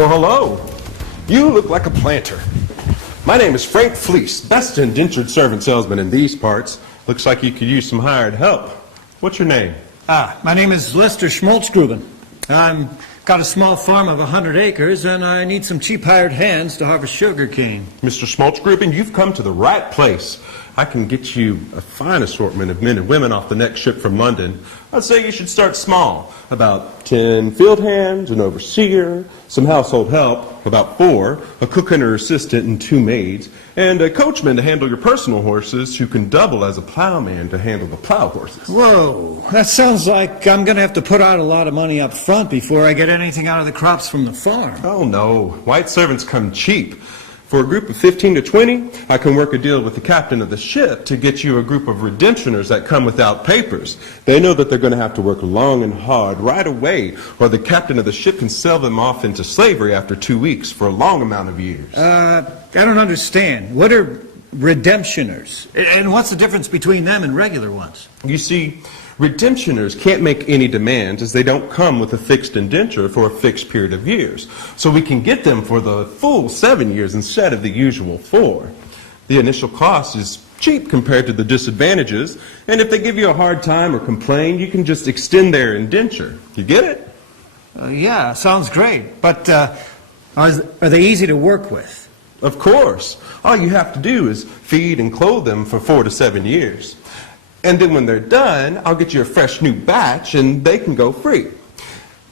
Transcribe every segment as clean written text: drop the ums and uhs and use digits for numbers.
Well, hello. You look like a planter. My name is Frank Fleece, best indentured servant salesman in these parts. Looks like you could use some hired help. What's your name? My name is Lester Schmaltzgruben. I've got a small farm of 100 acres, and I need some cheap hired hands to harvest sugar cane. Mr. Schmaltzgruben, you've come to the right place. I can get you a fine assortment of men and women off the next ship from London. I'd say you should start small. About 10 field hands, an overseer, some household help, about 4, a cook and her assistant and 2 maids, and a coachman to handle your personal horses who can double as a plowman to handle the plow horses. Whoa, that sounds like I'm going to have to put out a lot of money up front before I get anything out of the crops from the farm. Oh, no. White servants come cheap. For a group of 15 to 20, I can work a deal with the captain of the ship to get you a group of redemptioners that come without papers. They know that they're going to have to work long and hard right away, or the captain of the ship can sell them off into slavery after 2 weeks for a long amount of years. I don't understand. What are redemptioners? And what's the difference between them and regular ones? You see, redemptioners can't make any demands as they don't come with a fixed indenture for a fixed period of years. So we can get them for the full 7 years instead of the usual 4. The initial cost is cheap compared to the disadvantages, and if they give you a hard time or complain, you can just extend their indenture. You get it? Yeah, sounds great. But are they easy to work with? Of course. All you have to do is feed and clothe them for 4 to 7 years. And then when they're done, I'll get you a fresh new batch and they can go free.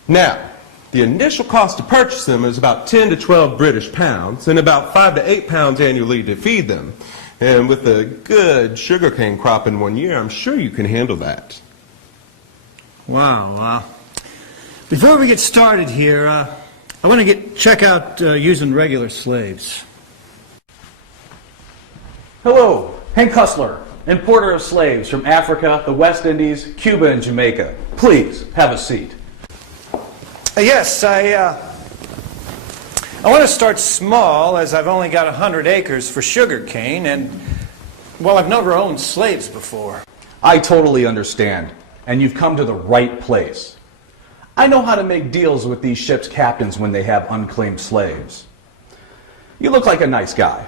Now, the initial cost to purchase them is about 10 to 12 British pounds and about 5 to 8 pounds annually to feed them. And with a good sugarcane crop in 1 year, I'm sure you can handle that. Wow. Before we get started here, I want to check out using regular slaves. Hello, Hank Hustler, importer of slaves from Africa, the West Indies, Cuba, and Jamaica. Please, have a seat. Yes, I want to start small, as I've only got 100 acres for sugar cane, and, well, I've never owned slaves before. I totally understand, and you've come to the right place. I know how to make deals with these ships' captains when they have unclaimed slaves. You look like a nice guy.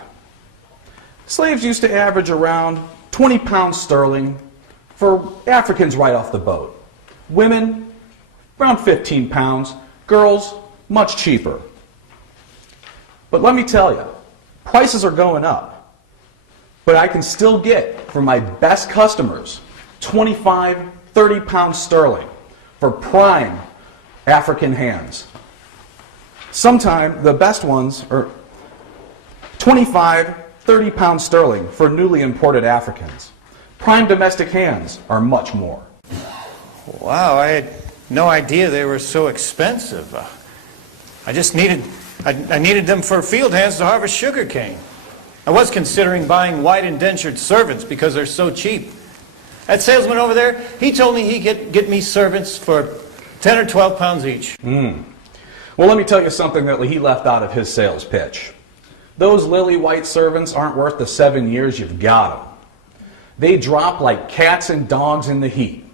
Slaves used to average around 20 pounds sterling for Africans right off the boat. Women, around 15 pounds. Girls, much cheaper. But let me tell you, prices are going up. But I can still get, for my best customers, 25, 30 pounds sterling for prime African hands. Sometime the best ones are 25, 30 pounds sterling for newly imported Africans. Prime domestic hands are much more. Wow, I had no idea they were so expensive. I just needed them for field hands to harvest sugar cane. I was considering buying white indentured servants because they're so cheap. That salesman over there, he told me he could get me servants for 10 or 12 pounds each. Well, let me tell you something that he left out of his sales pitch. Those lily white servants aren't worth the 7 years you've got them. They drop like cats and dogs in the heat.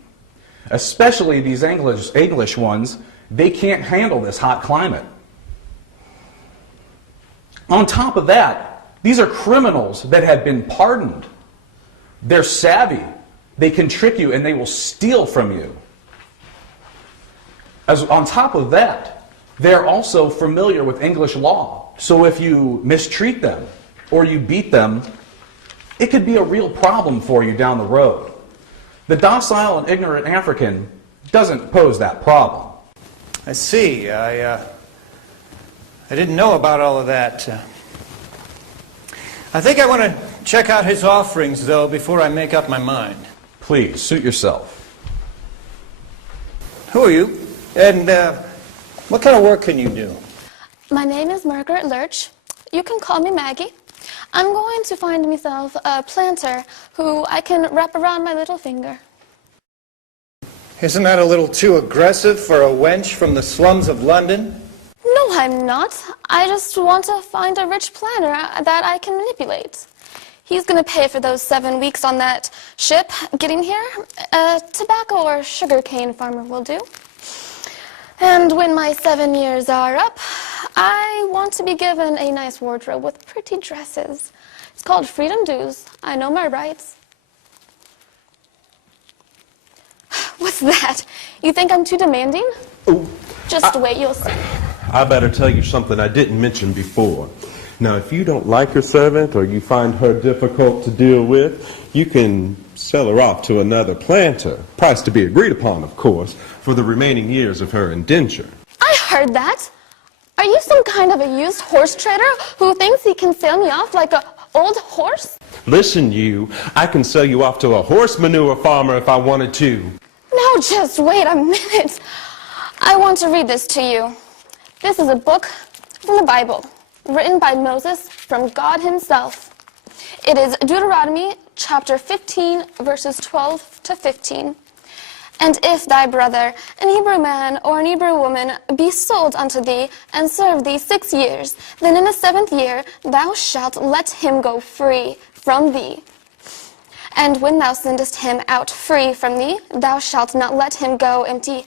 Especially these English ones, they can't handle this hot climate. On top of that, these are criminals that have been pardoned. They're savvy. They can trick you and they will steal from you. On top of that, they're also familiar with English law. So if you mistreat them or you beat them, it could be a real problem for you down the road. The docile and ignorant African doesn't pose that problem. I see. I didn't know about all of that. I think I want to check out his offerings, though, before I make up my mind. Please, suit yourself. Who are you? And what kind of work can you do? My name is Margaret Lurch. You can call me Maggie. I'm going to find myself a planter who I can wrap around my little finger. Isn't that a little too aggressive for a wench from the slums of London? No, I'm not. I just want to find a rich planter that I can manipulate. He's going to pay for those 7 weeks on that ship getting here. A tobacco or sugar cane farmer will do. And when my 7 years are up, I want to be given a nice wardrobe with pretty dresses. It's called Freedom Dues. I know my rights. What's that? You think I'm too demanding? Oh, Just wait, you'll see. I better tell you something I didn't mention before. Now, if you don't like your servant or you find her difficult to deal with, you can sell her off to another planter. Price to be agreed upon, of course, for the remaining years of her indenture. I heard that. Are you some kind of a used horse trader who thinks he can sell me off like an old horse? Listen, you, I can sell you off to a horse manure farmer if I wanted to. No, just wait a minute. I want to read this to you. This is a book from the Bible, written by Moses from God himself. It is Deuteronomy chapter 15, verses 12 to 15. And if thy brother, an Hebrew man or an Hebrew woman, be sold unto thee, and serve thee 6 years, then in the 7th year thou shalt let him go free from thee. And when thou sendest him out free from thee, thou shalt not let him go empty.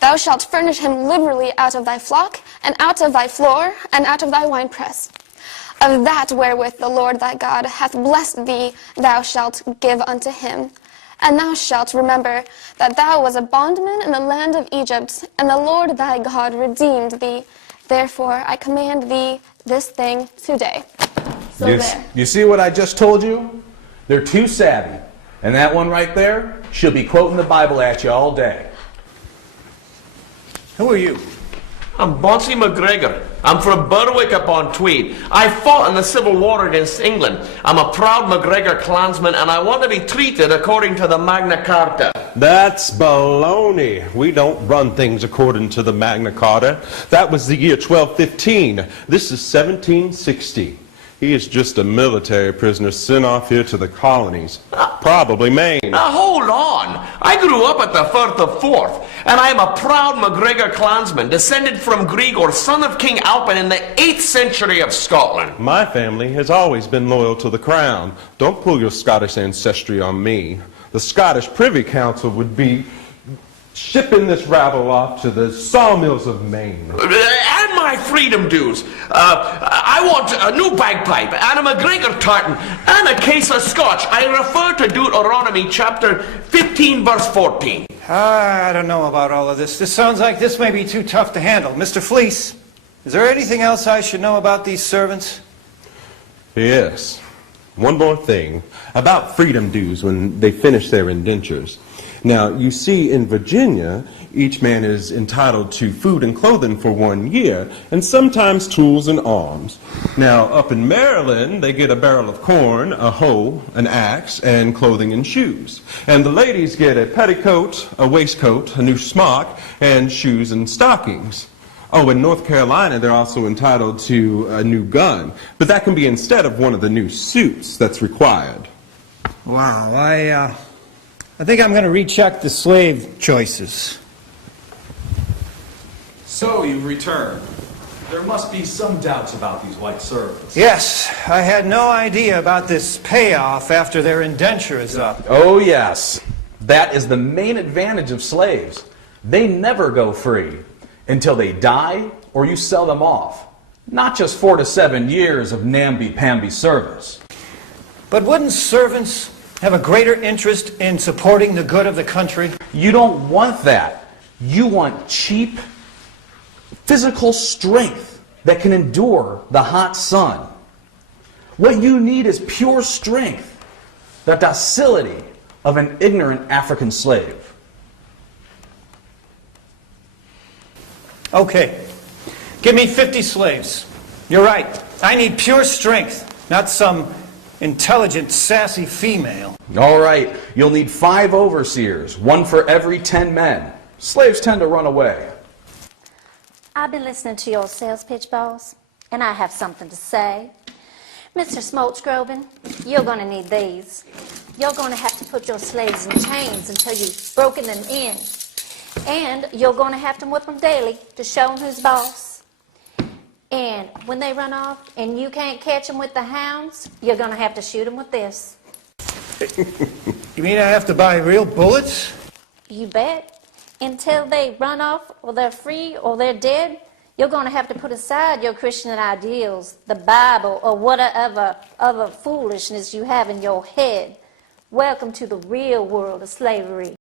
Thou shalt furnish him liberally out of thy flock, and out of thy floor, and out of thy winepress. Of that wherewith the Lord thy God hath blessed thee, thou shalt give unto him. And thou shalt remember that thou was a bondman in the land of Egypt, and the Lord thy God redeemed thee. Therefore I command thee this thing today. So there. You see what I just told you? They're too savvy. And that one right there, she'll be quoting the Bible at you all day. Who are you? I'm Bonsie McGregor. I'm from Berwick upon Tweed. I fought in the Civil War against England. I'm a proud McGregor clansman, and I want to be treated according to the Magna Carta. That's baloney. We don't run things according to the Magna Carta. That was the year 1215. This is 1760. He is just a military prisoner sent off here to the colonies, probably Maine. Now hold on. I grew up at the Firth of Forth, and I am a proud McGregor clansman, descended from Gregor, son of King Alpin in the 8th century of Scotland. My family has always been loyal to the crown. Don't pull your Scottish ancestry on me. The Scottish Privy Council would be shipping this rabble off to the sawmills of Maine. And my freedom dues. I want a new bagpipe, and a McGregor tartan, and a case of scotch. I refer to Deuteronomy chapter 15, verse 14. I don't know about all of this. This sounds like this may be too tough to handle. Mr. Fleece, is there anything else I should know about these servants? Yes. One more thing about freedom dues when they finish their indentures. Now, you see, in Virginia, each man is entitled to food and clothing for 1 year, and sometimes tools and arms. Now, up in Maryland, they get a barrel of corn, a hoe, an axe, and clothing and shoes. And the ladies get a petticoat, a waistcoat, a new smock, and shoes and stockings. Oh, in North Carolina, they're also entitled to a new gun, but that can be instead of one of the new suits that's required. Wow, I think I'm going to recheck the slave choices. So you've returned. There must be some doubts about these white servants. Yes, I had no idea about this payoff after their indenture is up. Oh, yes. That is the main advantage of slaves. They never go free until they die or you sell them off. Not just 4 to 7 years of namby-pamby service. But wouldn't servants have a greater interest in supporting the good of the country? You don't want that. You want cheap, physical strength that can endure the hot sun. What you need is pure strength, the docility of an ignorant African slave. Okay, give me 50 slaves. You're right. I need pure strength, not some intelligent, sassy female. All right, you'll need 5 overseers, 1 for every 10 men. Slaves tend to run away. I've been listening to your sales pitch, boss, and I have something to say. Mr. Smoltzgroben, you're going to need these. You're going to have to put your slaves in chains until you've broken them in. And you're going to have to whip them daily to show them who's boss. And when they run off and you can't catch them with the hounds, you're going to have to shoot them with this. You mean I have to buy real bullets? You bet. Until they run off or they're free or they're dead, You're going to have to put aside your Christian ideals, the Bible, or whatever other foolishness you have in your head. Welcome to the real world of slavery.